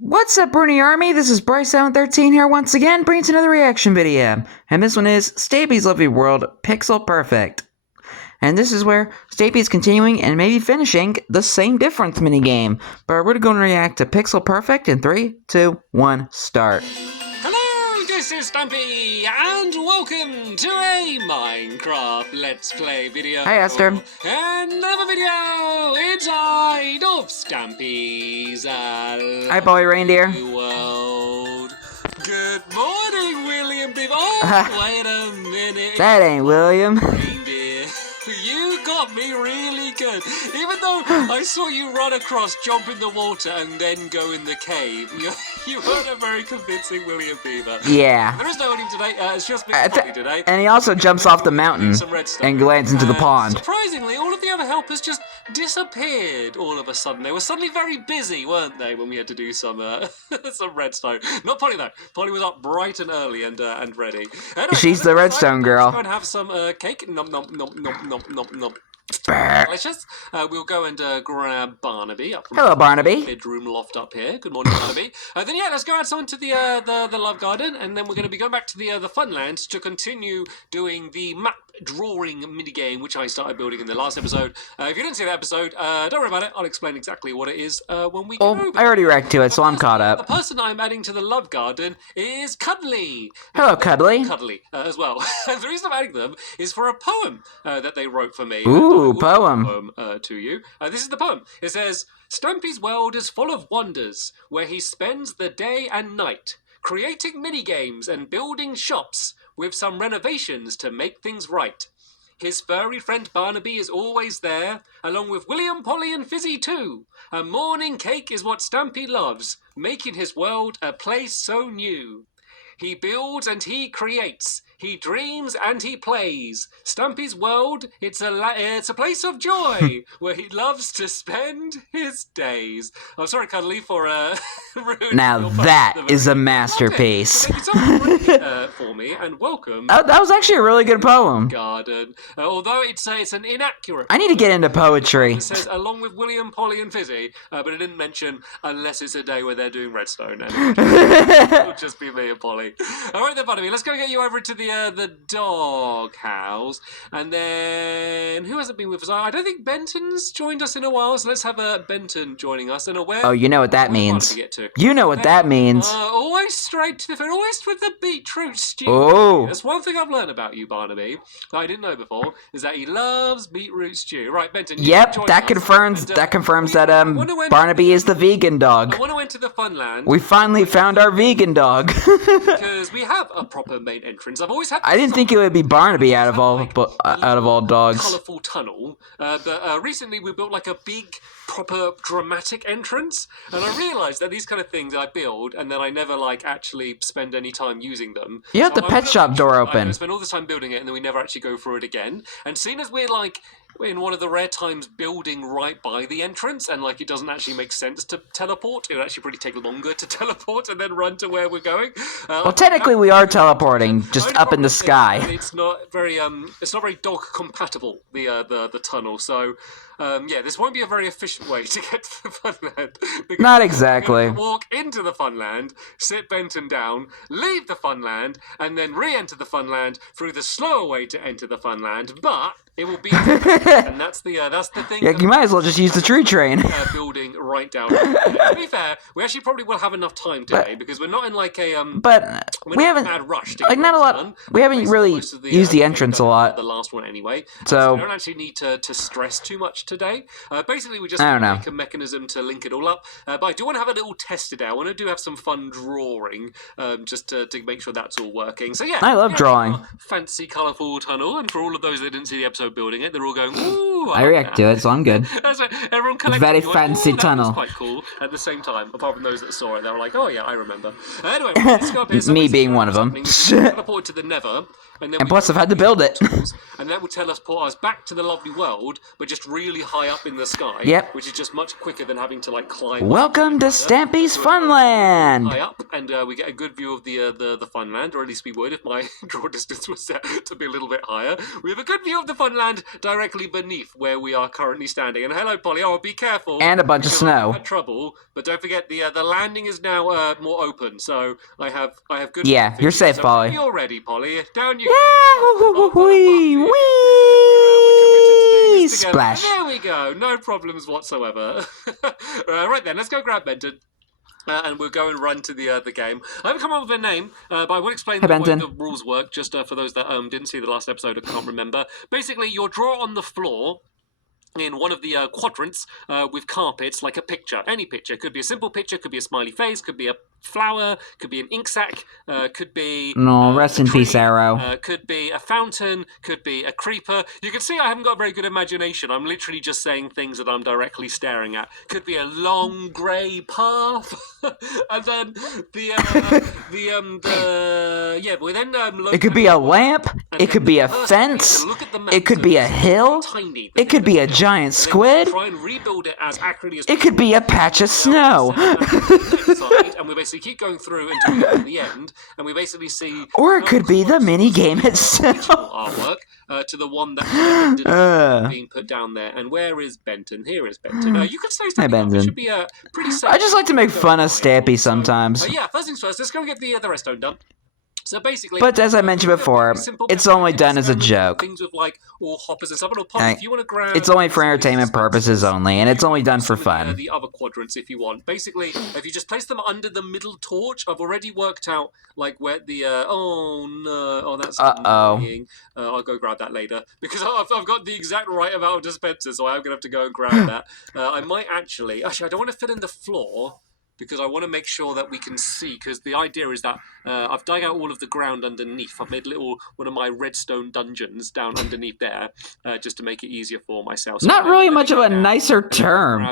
What's up, Bruni Army? This is BryceAllen13 here once again, bringing another reaction video. And this one is Stampy's Lovely World Pixel Perfect. And this is where Stampy's continuing and maybe finishing the same difference minigame. But we're going to react to Pixel Perfect in 3, 2, 1, start. Hello, this is Stampy, and welcome to a Minecraft Let's Play video. Hi, Esther. Another video inside of Stampy's Hi, Boy Reindeer. World. Good morning, William Beaver. Oh, wait a minute. That ain't William. Reindeer. You got me really good. Even though I saw you run across, jump in the water, and then go in the cave, you weren't a very convincing William Beaver. Yeah. There is no William today. It's just me and Polly today. And he also jumps off the mountain and lands into the pond. Surprisingly, all of the other helpers just disappeared all of a sudden. They were suddenly very busy, weren't they, when we had to do some some redstone. Not Polly though. Polly was up bright and early and ready. Anyway, She's the redstone girl. Let's go and have some cake. Nom nom nom nom nom nom nom. Delicious. We'll go and grab Barnaby up from Hello, Barnaby. the bedroom loft up here. Good morning, Barnaby. Then yeah, let's go add someone to the love garden, and then we're going to be going back to the Funland to continue doing the map drawing minigame, which I started building in the last episode. If you didn't see that episode, don't worry about it. I'll explain exactly what it is when we get over. I already reacted to it, so I'm caught up. The person I'm adding to the love garden is Cuddly. Hello, Cuddly. Cuddly as well. The reason I'm adding them is for a poem that they wrote for me. Ooh, poem. To you. This is the poem. It says, Stampy's world is full of wonders, where he spends the day and night, creating mini-games and building shops, with some renovations to make things right. His furry friend Barnaby is always there, along with William, Polly, and Fizzy too. A morning cake is what Stampy loves, making his world a place so new. He builds and he creates. He dreams and he plays. Stampy's world, it's a place of joy where he loves to spend his days. I'm sorry, Cuddly, for ruining Now your that poem. is a masterpiece. Thank you so much for reading, for me, and welcome. That was actually a really good poem. Garden. Although it's an inaccurate. I need to get into poetry. It says along with William, Polly, and Fizzy, but it didn't mention unless it's a day where they're doing redstone. And it'll just be me and Polly. All right then, buddy. Let's go get you over to the dog house, and then who hasn't been with us? I don't think Benton's joined us in a while, so let's have Benton joining us. And where? Oh, you know what that means. You know what that means. Always straight to the food. Always with the beetroot stew. Oh. That's one thing I've learned about you, Barnaby, that I didn't know before, is that he loves beetroot stew. Right, Benton. Yep, that confirms that Barnaby is the vegan dog. I want to enter the Funland. We finally found our vegan dog. Because we have a proper main entrance. I've always had. I didn't think it would be Barnaby out of all dogs. Colourful tunnel, but recently we built like a big, proper, dramatic entrance, and I realised that these kind of things I build, and then I never like actually spend any time using them. You have the pet shop door open. I spend all the time building it, and then we never actually go through it again. And seeing as we're like in one of the rare times building right by the entrance, and like it doesn't actually make sense to teleport. It would actually probably take longer to teleport and then run to where we're going. Well, technically we are teleporting, just up in the sky. It's not very dog compatible, the tunnel. So yeah, this won't be a very efficient way to get to the Funland. Not exactly. Walk into the Funland, sit Benton down, leave the Funland, and then re-enter the Funland through the slower way to enter the Funland. But it will be, and that's the thing. Yeah, you might as well just use the tree train. Building right down. To be fair, we actually probably will have enough time today because we're not in like a But we haven't mad rush. Like not a lot. Done. We haven't really used the entrance a lot. The last one anyway. So we don't actually need to stress too much today. Basically, we just I don't know. make a mechanism to link it all up. But I do want to have a little test today. I want to have some fun drawing, just to make sure that's all working. So yeah, I love drawing. Fancy, colourful tunnel, and for all of those that didn't see the episode building it, they're all going, ooh. I react to it, so I'm good. That's right. Everyone Very fancy tunnel. That was quite cool at the same time. Apart from those that saw it, they were like, "Oh yeah, I remember." Anyway, let's go up here. Me being one of them. Teleported to the Nether, and plus, I've had to build it. And that will put us back to the lovely world, but just really high up in the sky. Yep. Which is just much quicker than having to like climb. Welcome to Stampy's Funland. High up, and we get a good view of the Funland, or at least we would if my draw distance was set to be a little bit higher. We have a good view of the Funland. and land directly beneath where we are currently standing. And hello, Polly. Oh, be careful. And a bunch of snow. I had trouble, but don't forget the landing is now more open. So I have good. Yeah, you're safe, Polly. You're ready, Polly. Down you go. Yeah, Wee, wee, splash. There we go. No problems whatsoever. Right then, let's go grab Benton. And we'll go and run to the game. I haven't come up with a name, but I will explain the way the rules work, just for those that didn't see the last episode and can't remember. Basically, you'll draw on the floor in one of the quadrants with carpets, like a picture. Any picture. Could be a simple picture, could be a smiley face, could be a flower, could be an ink sac, could be... No, rest in peace, Arrow. Could be a fountain, could be a creeper. You can see I haven't got a very good imagination. I'm literally just saying things that I'm directly staring at. Could be a long grey path. And then it could be a lamp, it could be a fence, it could be a hill, it could be a giant squid, it could be a patch of snow. And we basically keep going through until we get to the end, and we basically see... Or it could be the mini-game itself. Artwork to the one that being put down there. And where is Benton? Here is Benton. You can stay standing up. It should be pretty safe. I just like to make fun of Stampy sometimes. Yeah, first things first, let's go and get the redstone done. So basically, but as I mentioned before, it's only done as a joke. Things with like all hoppers and stuff. If you want to grab, it's only for entertainment purposes only, and it's only done for fun. The other quadrants, if you want. Basically, if you just place them under the middle torch, I've already worked out like where the that's annoying. I'll go grab that later because I've got the exact right amount of dispensers, so I'm gonna have to go and grab that. I might actually I don't want to fill in the floor, because I want to make sure that we can see, because the idea is that I've dug out all of the ground underneath. I've made one of my redstone dungeons down underneath there, just to make it easier for myself. So not really much of a nicer term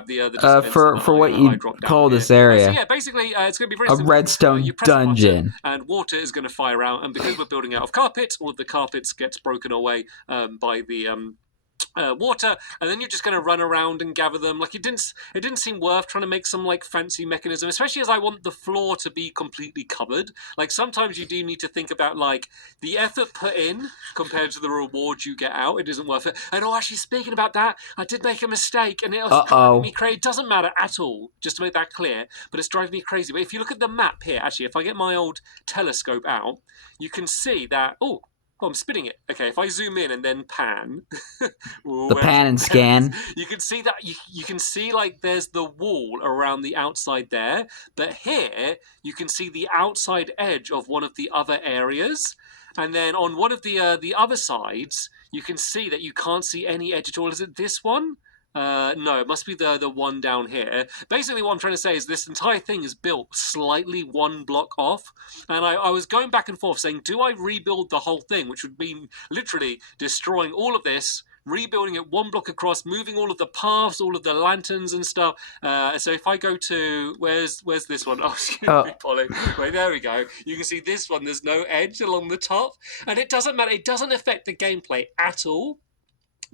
for what you call this area. So yeah, basically it's going to be very simple. A redstone dungeon. And water is going to fire out, and because we're building out of carpet, all of the carpets gets broken away by the... water, and then you're just going to run around and gather them. Like it didn't seem worth trying to make some like fancy mechanism, especially as I want the floor to be completely covered. Like sometimes you do need to think about like the effort put in compared to the reward you get out. It isn't worth it. And actually speaking about that, I did make a mistake, and it was driving me crazy. It doesn't matter at all, just to make that clear, but it's driving me crazy. But if you look at the map here, actually, if I get my old telescope out, you can see that. Oh, I'm spinning it. Okay, if I zoom in and then pan, the pan and scan, you can see that you can see like there's the wall around the outside there, but here you can see the outside edge of one of the other areas, and then on one of the other sides you can see that you can't see any edge at all. Is it this one? No, it must be the one down here. Basically, what I'm trying to say is this entire thing is built slightly one block off, and I was going back and forth saying, do I rebuild the whole thing, which would mean literally destroying all of this, rebuilding it one block across, moving all of the paths, all of the lanterns and stuff. So if I go to where's this one? Oh, excuse me, Polly. Wait, there we go. You can see this one. There's no edge along the top, and it doesn't matter. It doesn't affect the gameplay at all.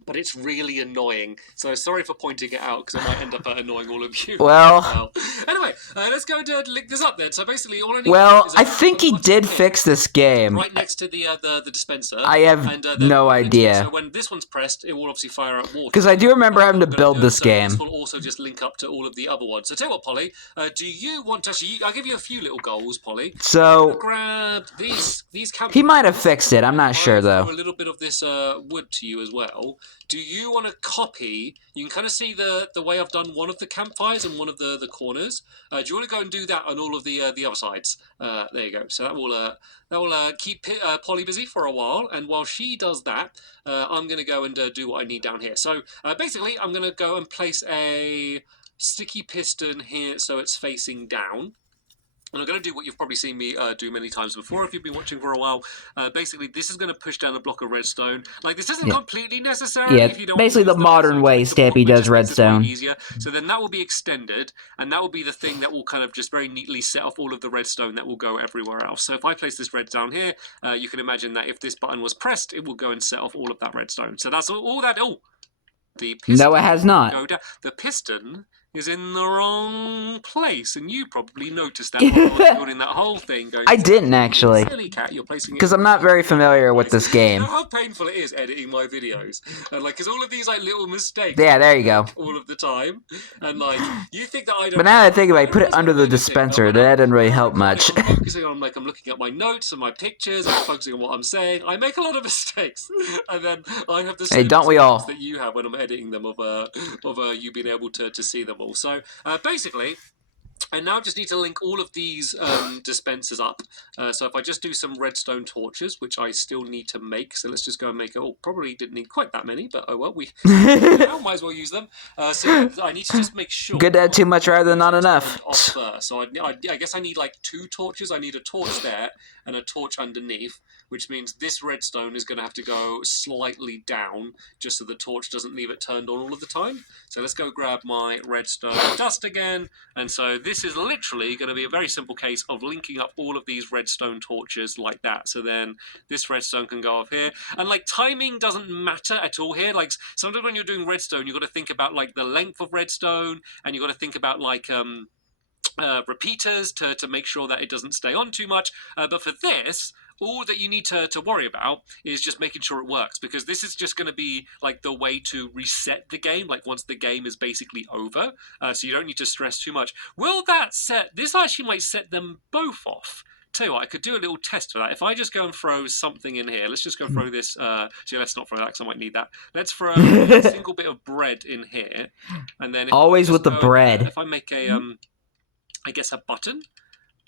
But it's really annoying. So sorry for pointing it out, because I might end up annoying all of you. Well. Anyway, let's go and link this up then. So basically, all I need is I think he did fix this game. Right next to the dispenser. I have no idea. So when this one's pressed, it will obviously fire out water. Because I do remember having to build this game. This will also just link up to all of the other ones. So tell you what, Polly, do you want to actually... I'll give you a few little goals, Polly. So... grab these he might have fixed it. I'm not sure, though. A little bit of this wood to you as well. Do you want to copy? You can kind of see the way I've done one of the campfires and one of the corners. Do you want to go and do that on all of the other sides? There you go. So that will keep Polly busy for a while. And while she does that, I'm going to go and do what I need down here. So basically, I'm going to go and place a sticky piston here so it's facing down. And I'm going to do what you've probably seen me do many times before if you've been watching for a while. Basically, this is going to push down a block of redstone. Like, this isn't completely necessary. Yeah, if you don't basically the modern way Stampy does redstone. Easier. So then that will be extended, and that will be the thing that will kind of just very neatly set off all of the redstone that will go everywhere else. So if I place this redstone here, you can imagine that if this button was pressed, it will go and set off all of that redstone. So that's all that... Oh! The piston no, it has not. The piston is in the wrong place, and you probably noticed that while I was building that whole thing. Going, I didn't actually, silly cat, you're placing it because I'm not very familiar with this You know game. how painful it is editing my videos, and like, cause all of these like little mistakes. Yeah, there you go. All of the time, and like, you think that I don't. But now that I think about it, put it under the dispenser. That didn't really help much. I'm focusing on, like, I'm looking at my notes and my pictures. I'm focusing on what I'm saying. I make a lot of mistakes, and then I have the same Hey, don't we all? that you have when I'm editing them of you being able to see them all. So basically, I now just need to link all of these dispensers up. So if I just do some redstone torches, which I still need to make, so let's just go and make it. Oh, probably didn't need quite that many, but oh well, we might as well use them. So I need to just make sure. Good to add too much rather than not enough. Off first. So I guess I need like 2 torches. I need a torch there and a torch underneath, which means this redstone is going to have to go slightly down just so the torch doesn't leave it turned on all of the time. So let's go grab my redstone dust again. And so this is literally going to be a very simple case of linking up all of these redstone torches like that. So then this redstone can go off here. And like timing doesn't matter at all here. Like sometimes when you're doing redstone, you've got to think about like the length of redstone, and you've got to think about like repeaters to make sure that it doesn't stay on too much. But for this, all that you need to worry about is just making sure it works, because this is just going to be like the way to reset the game, like once the game is basically over. So you don't need to stress too much. Will that set... This actually might set them both off. Tell you what, I could do a little test for that. If I just go and throw something in here, let's just go throw this. So let's not throw that because I might need that. Let's throw a single bit of bread in here, and then Always with the bread. If I make a I guess a button.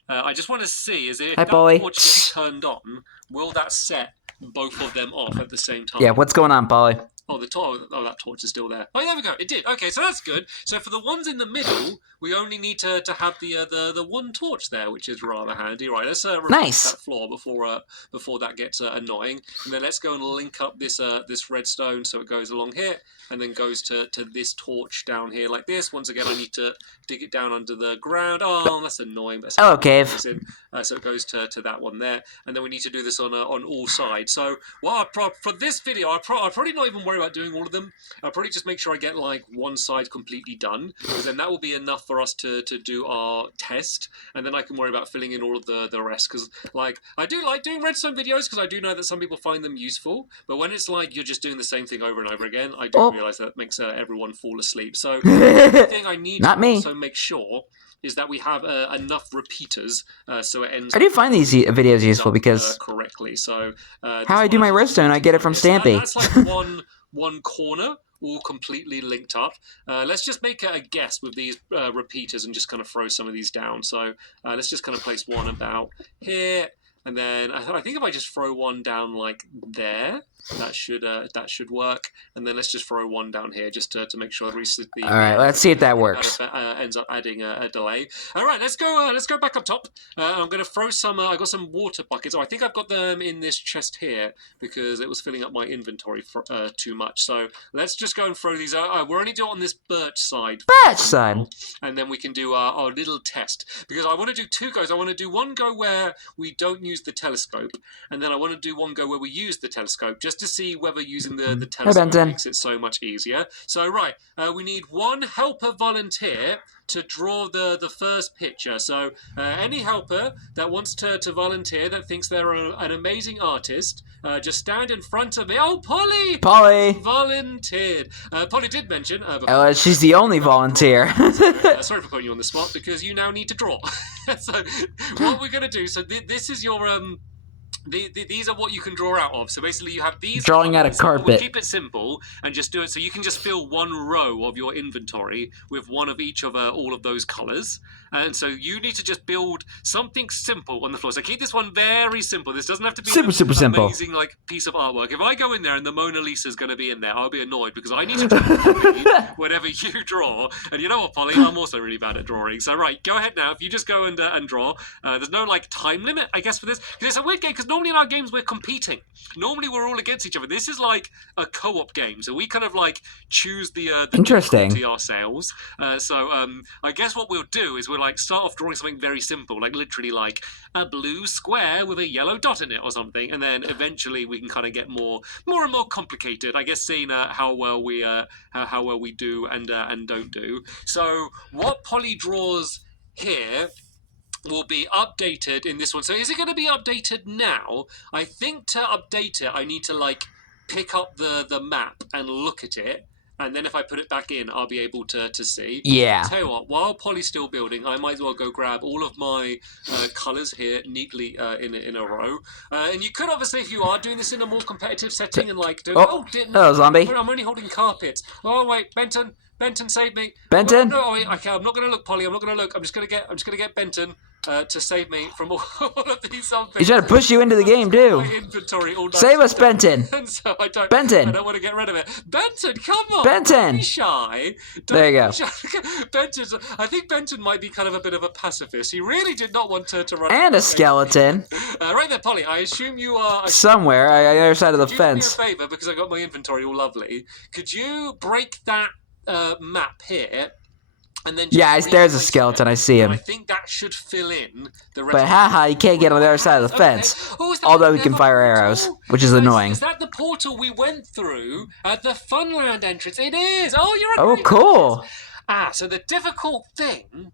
I just want to see, is it if Hi, that Polly. torch gets turned on, will that set both of them off at the same time? Yeah, what's going on, Polly? Oh, that torch is still there. Oh, there we go. It did. Okay, so that's good. So for the ones in the middle, we only need to have the one torch there, which is rather handy. Right, let's replace that floor before that gets annoying. And then let's go and link up this redstone so it goes along here and then goes to this torch down here like this. Once again, I need to dig it down under the ground. Oh, that's annoying. Hello, Cave. So it goes to that one there, and then we need to do this on all sides. So for this video, I'll probably not even worry about doing all of them. I'll probably just make sure I get like one side completely done, because then that will be enough for us to do our test, and then I can worry about filling in all of the rest. Because like I do like doing redstone videos, because I do know that some people find them useful, but when it's like you're just doing the same thing over and over again, I do realize that makes everyone fall asleep. So the thing I need to also make sure is that we have enough repeaters so it ends. I do find these videos useful because correctly. So how I do my redstone, I get it from Stampy. That's like one corner, all completely linked up. Let's just make a guess with these repeaters and just kind of throw some of these down. So let's just kind of place one about here, and then I think if I just throw one down like there, that should work. And then let's just throw one down here just to make sure the all right, let's see if that works. Ends up adding a delay. All right, let's go back up top. I'm going to throw some. I got some water buckets. Oh, I think I've got them in this chest here because it was filling up my inventory for, too much. So let's just go and throw these out. We're only doing it on this birch side. Birch side. And then we can do our little test, because I want to do 2 goes. I want to do one go where we don't use the telescope, and then I want to do one go where we use the telescope, just to see whether using the telescope makes it so much easier. So right, we need one helper volunteer to draw the first picture. So any helper that wants to volunteer, that thinks they're an amazing artist, just stand in front of me. Oh, Polly! Polly! Volunteered. Polly did mention... she's the only volunteer. Sorry for putting you on the spot, because you now need to draw. So what we're going to do, so this is your... these are what you can draw out of. So basically you have these... Drawing out a carpet. We'll keep it simple and just do it so you can just fill one row of your inventory with one of each of all of those colours. And so you need to just build something simple on the floor. So keep this one very simple. This doesn't have to be super simple. Amazing like piece of artwork. If I go in there and the Mona Lisa is going to be in there, I'll be annoyed, because I need to draw whatever you draw. And you know what, Polly? I'm also really bad at drawing. So right, go ahead now. If you just go and draw. There's no like time limit, I guess, for this. Because it's a weird game, because normally in our games we're competing. Normally we're all against each other. This is like a co-op game, so we kind of like choose the difficulty ourselves. So I guess what we'll do is we'll like start off drawing something very simple, like literally like a blue square with a yellow dot in it or something, and then eventually we can kind of get more and more complicated. I guess seeing how well we do and don't do. So what Polly draws here will be updated in this one. So is it going to be updated now? I think to update it, I need to like pick up the map and look at it. And then if I put it back in, I'll be able to see. Yeah. Tell you what, while Polly's still building, I might as well go grab all of my colours here neatly in a row. And you could obviously, if you are doing this in a more competitive setting and like... Hello, zombie. I'm only holding carpets. Oh, wait, Benton, save me. Benton? No, wait, okay, I'm not going to look, Polly. I'm not going to look. I'm just going to get Benton to save me from all of these zombies. He's trying to push you into the game, too. My inventory all Save us, Benton. So I don't want to get rid of it. Benton, come on. Benton. Don't be shy. There you go. Benton's, I think Benton might be kind of a bit of a pacifist. He really did not want to run. And a skeleton. Right there, Polly. I assume you are... Somewhere on the other side of the fence. Could you do me a favour, because I got my inventory all lovely. Could you break that map here? And then there's a skeleton. I see him. I think that should fill in the rest. But haha, you can't get on the other side of the fence. Although he can fire arrows, which is annoying. Is that the portal we went through at the Funland entrance? It is! Oh, you're a great cool. So the difficult thing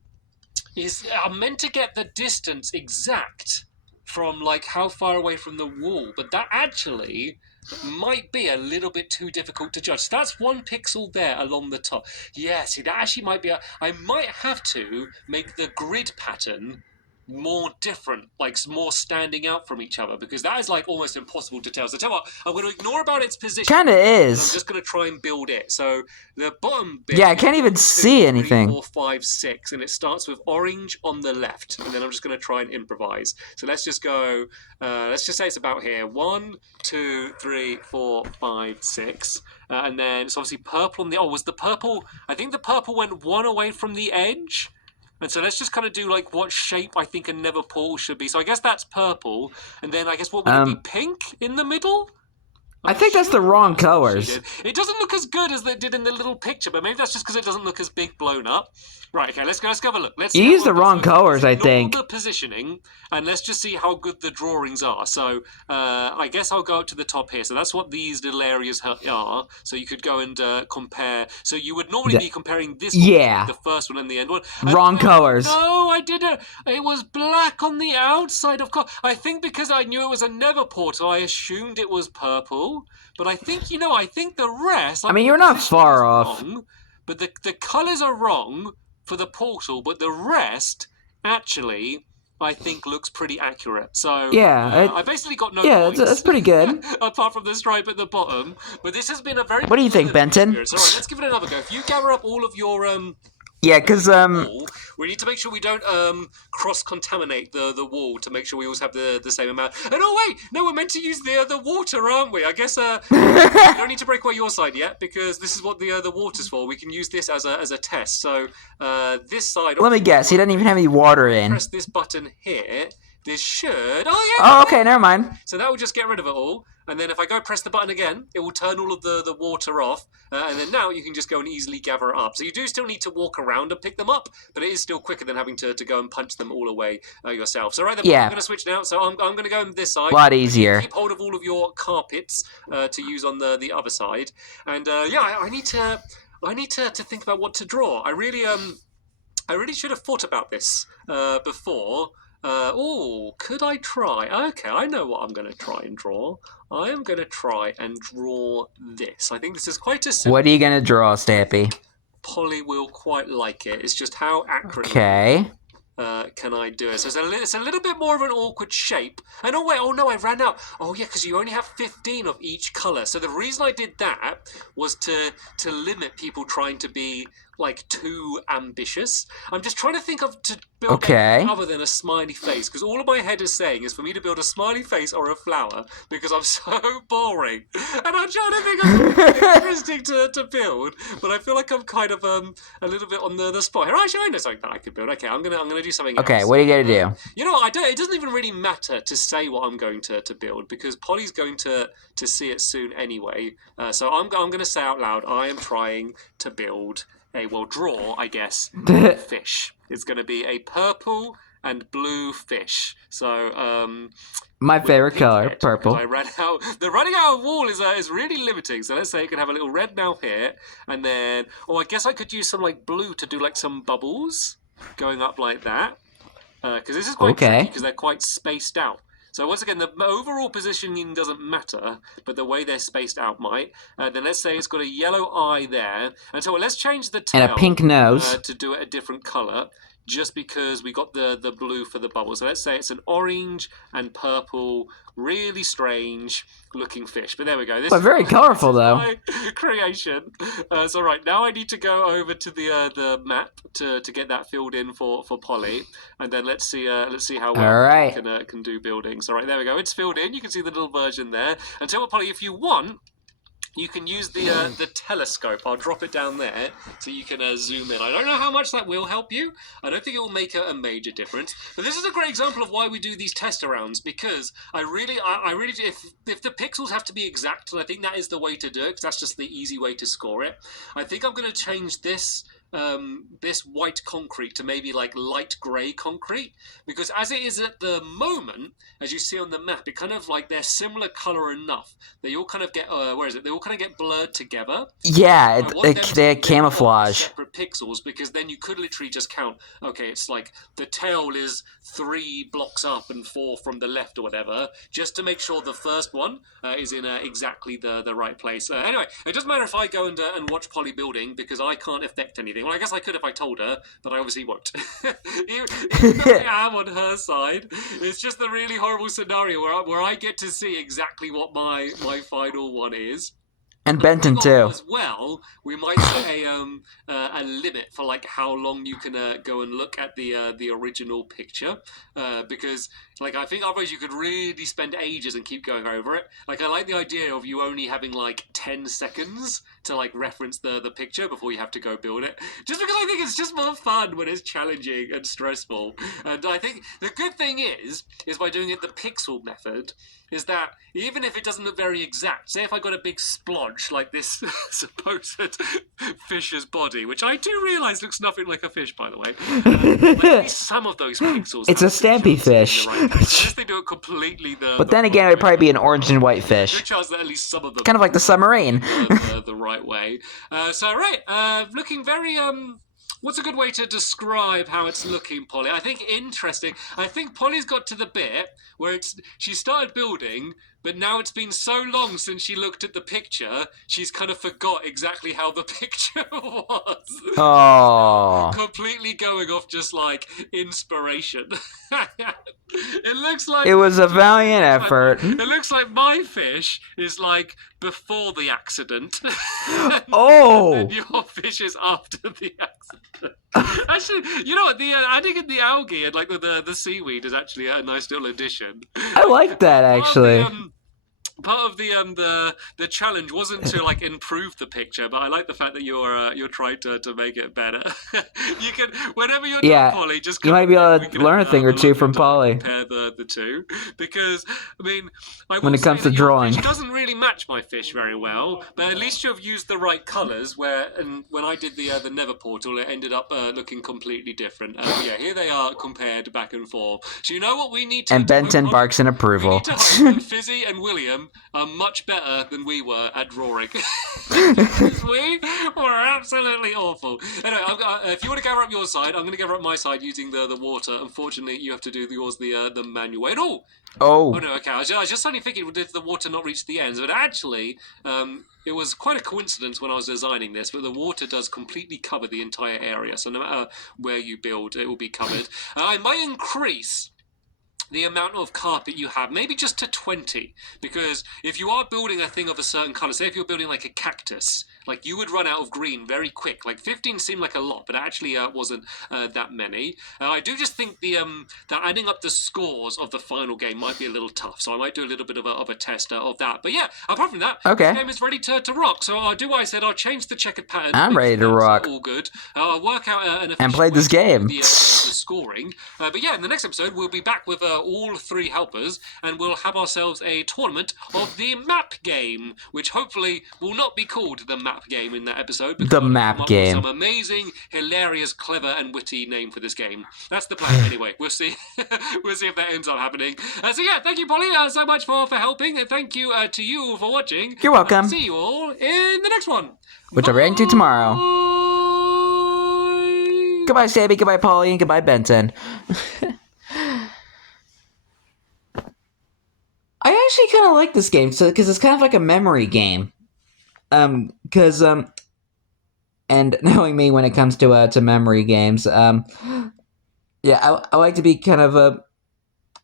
is I'm meant to get the distance exact from like how far away from the wall, but that actually might be a little bit too difficult to judge. So that's 1 pixel there along the top. Yeah, see, that actually might be I might have to make the grid pattern more different, like more standing out from each other, because that is like almost impossible to tell. So tell you what, I'm going to ignore about its position. Kinda is. I'm just going to try and build it. So the bottom bit... Yeah, I can't even see anything. 4, 5, 6, and it starts with orange on the left, and then I'm just going to try and improvise. So let's just go, let's just say it's about here. 1, 2, 3, 4, 5, 6. And then it's obviously purple on the... Oh, was the purple... I think the purple went 1 away from the edge. And so let's just kind of do like what shape I think a nether portal should be. So I guess that's purple. And then I guess what would it be? Pink in the middle? I think that's the wrong colors. It doesn't look as good as it did in the little picture, but maybe that's just because it doesn't look as big blown up. Right, okay, let's have a look. You used the wrong colors, I think. The positioning, and let's just see how good the drawings are. So I guess I'll go up to the top here. So that's what these little areas are. So you could go and compare. So you would normally be comparing this one with the first one and the end one. Wrong colors. No, I didn't. It was black on the outside of course. I think because I knew it was a nether portal, I assumed it was purple. But I think, I think the rest... I mean, you're not far off. But the colours are wrong for the portal, but the rest, actually, I think looks pretty accurate. So, I basically got no points. That's pretty good. Apart from the stripe at the bottom. But this has been a very... What do you think, Benton? All right, let's give it another go. If you gather up all of your... Yeah, because we need to make sure we don't cross-contaminate the wall to make sure we always have the same amount. And oh wait, no, we're meant to use the water, aren't we? I guess we don't need to break away your side yet, because this is what the water's for. We can use this as a test. So this side. Let me guess. He doesn't even have any water in. Press this button here. This should... Oh, yeah! Oh, okay, never mind. So that will just get rid of it all. And then if I go press the button again, it will turn all of the water off. And then now you can just go and easily gather it up. So you do still need to walk around and pick them up, but it is still quicker than having to go and punch them all away yourself. So right then, I'm going to switch now. So I'm going to go on this side. A lot easier. Keep hold of all of your carpets to use on the other side. And I need to think about what to draw. I really should have thought about this before. Could I try? Okay, I know what I'm going to try and draw. I am going to try and draw this. I think this is quite a simple... What are you going to draw, Stampy? Polly will quite like it. It's just how accurate can I do it. So it's a little bit more of an awkward shape. And I ran out. Oh yeah, because you only have 15 of each colour. So the reason I did that was to limit people trying to be like too ambitious. I'm just trying to think of to build anything other than a smiley face, because all of my head is saying is for me to build a smiley face or a flower, because I'm so boring. And I'm trying to think of something interesting to build, but I feel like I'm kind of a little bit on the spot here. Actually, I know something that I could build. Okay, I'm gonna do something else. Okay, what are you gonna do? You know, it doesn't even really matter to say what I'm going to build, because Polly's going to see it soon anyway. So I'm going to say out loud, I am trying to build draw, I guess, a fish. It's going to be a purple and blue fish. So, my favorite color, purple. I ran out. The running out of wool is really limiting. So let's say you can have a little red now here, and then, I guess I could use some like blue to do like some bubbles going up like that. Because this is quite tricky because they're quite spaced out. So once again, the overall positioning doesn't matter, but the way they're spaced out might. Then let's say it's got a yellow eye there. And so let's change the tail. And a pink nose. To do it a different colour, just because we got the blue for the bubble. So let's say it's an orange and purple, really strange looking fish. But there we go. But very colorful, though. My creation. So right, now I need to go over to the map to get that filled in for Polly, and then let's see how well we can do building. So right, there we go. It's filled in. You can see the little version there. And tell what, Polly, if you want, you can use the telescope. I'll drop it down there so you can zoom in. I don't know how much that will help you. I don't think it will make a major difference. But this is a great example of why we do these test arounds, because I really if the pixels have to be exact, and I think that is the way to do it, because that's just the easy way to score it. I think I'm going to change this white concrete to maybe like light grey concrete, because as it is at the moment, as you see on the map, it kind of like they're similar colour enough. They all kind of get They all kind of get blurred together. Yeah, they camouflage. Separate pixels, because then you could literally just count. Okay, it's like the tail is 3 blocks up and 4 from the left or whatever, just to make sure the first one is in exactly the right place. Anyway, it doesn't matter if I go and watch Polly building, because I can't affect anything. Well, I guess I could if I told her, but I obviously won't. Even though I am on her side, it's just the really horrible scenario where I get to see exactly what my final one is. And Benton too. As well, we might set a limit for like how long you can go and look at the original picture, because like I think otherwise you could really spend ages and keep going over it. Like I like the idea of you only having like 10 seconds to like reference the picture before you have to go build it. Just because I think it's just more fun when it's challenging and stressful. And I think the good thing is by doing it the pixel method, is that even if it doesn't look very exact, say if I got a big splodge like this supposed fish's body, which I do realise looks nothing like a fish, by the way, like at least some of those pixels. It's a Stampy fish. Just they do it completely But then again, it would probably be an orange and white fish. Good chance that at least some of them kind of like the submarine. the right way. Looking very what's a good way to describe how it's looking, Polly? I think interesting. I think Polly's got to the bit where she started building, but now it's been so long since she looked at the picture, she's kind of forgot exactly how the picture was. Oh. Completely going off just like inspiration. It looks like... It was a valiant effort. It looks like my fish is like before the accident. Oh! And your fish is after the accident. Actually, you know what? Adding in the algae and like the seaweed is actually a nice little addition. I like that, actually. Part of the challenge wasn't to like improve the picture, but I like the fact that you're trying to make it better. You can, whenever you're done, Polly, just you might be able to learn a thing or two from Polly. Compare the two, because I mean, when it comes to drawing, it doesn't really match my fish very well, but at least you've used the right colours. And when I did the Nether portal, it ended up looking completely different. Yeah, here they are compared back and forth. So you know what we need to. And Benton barks in approval. We need to hope that Fizzy and William are much better than we were at drawing. We were absolutely awful. Anyway, if you want to gather up your side, I'm going to gather up my side using the water. Unfortunately, you have to do yours the manual way. Oh no, okay. I was just only thinking, did the water not reach the ends? But actually, it was quite a coincidence when I was designing this, but the water does completely cover the entire area. So no matter where you build, it will be covered. I might increase the amount of carpet you have, maybe just to 20, because if you are building a thing of a certain color, say if you're building like a cactus, like you would run out of green very quick. Like 15 seemed like a lot, but it actually wasn't that many. I do just think that adding up the scores of the final game might be a little tough, so I might do a little bit of a test of that. But yeah, apart from that, Okay. the game is ready to rock. So I'll do what I said. I'll change the checkered pattern. I'm ready to rock. All good. I'll work out an efficient And play this way to game. do the scoring. But yeah, in the next episode, we'll be back with all 3 helpers, and we'll have ourselves a tournament of the map game, which hopefully will not be called the map game in that episode. The map game. Some amazing, hilarious, clever, and witty name for this game. That's the plan anyway. We'll see. We'll see if that ends up happening. So yeah, thank you, Polly, so much for helping. And thank you to you for watching. You're welcome. See you all in the next one. Which I'll react to tomorrow. Goodbye, Stampy, goodbye, Polly, and goodbye, Benton. I actually kind of like this game, because it's kind of like a memory game. And knowing me when it comes to memory games, yeah, I like to be kind of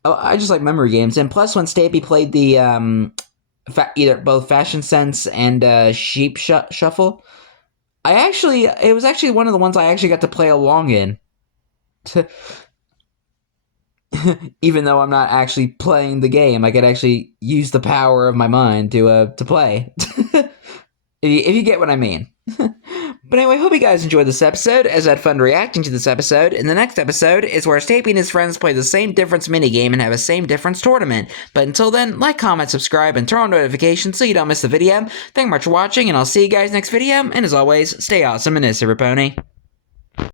I just like memory games, and plus when Stampy played the either both Fashion Sense and Sheep Shuffle, it was actually one of the ones I actually got to play along in. Even though I'm not actually playing the game, I could actually use the power of my mind to play. If you get what I mean. But anyway, hope you guys enjoyed this episode, as I had fun reacting to this episode. And the next episode is where Stampy and his friends play the same difference minigame and have a same difference tournament. But until then, like, comment, subscribe, and turn on notifications so you don't miss the video. Thank you much for watching, and I'll see you guys next video. And as always, stay awesome and this is Pony.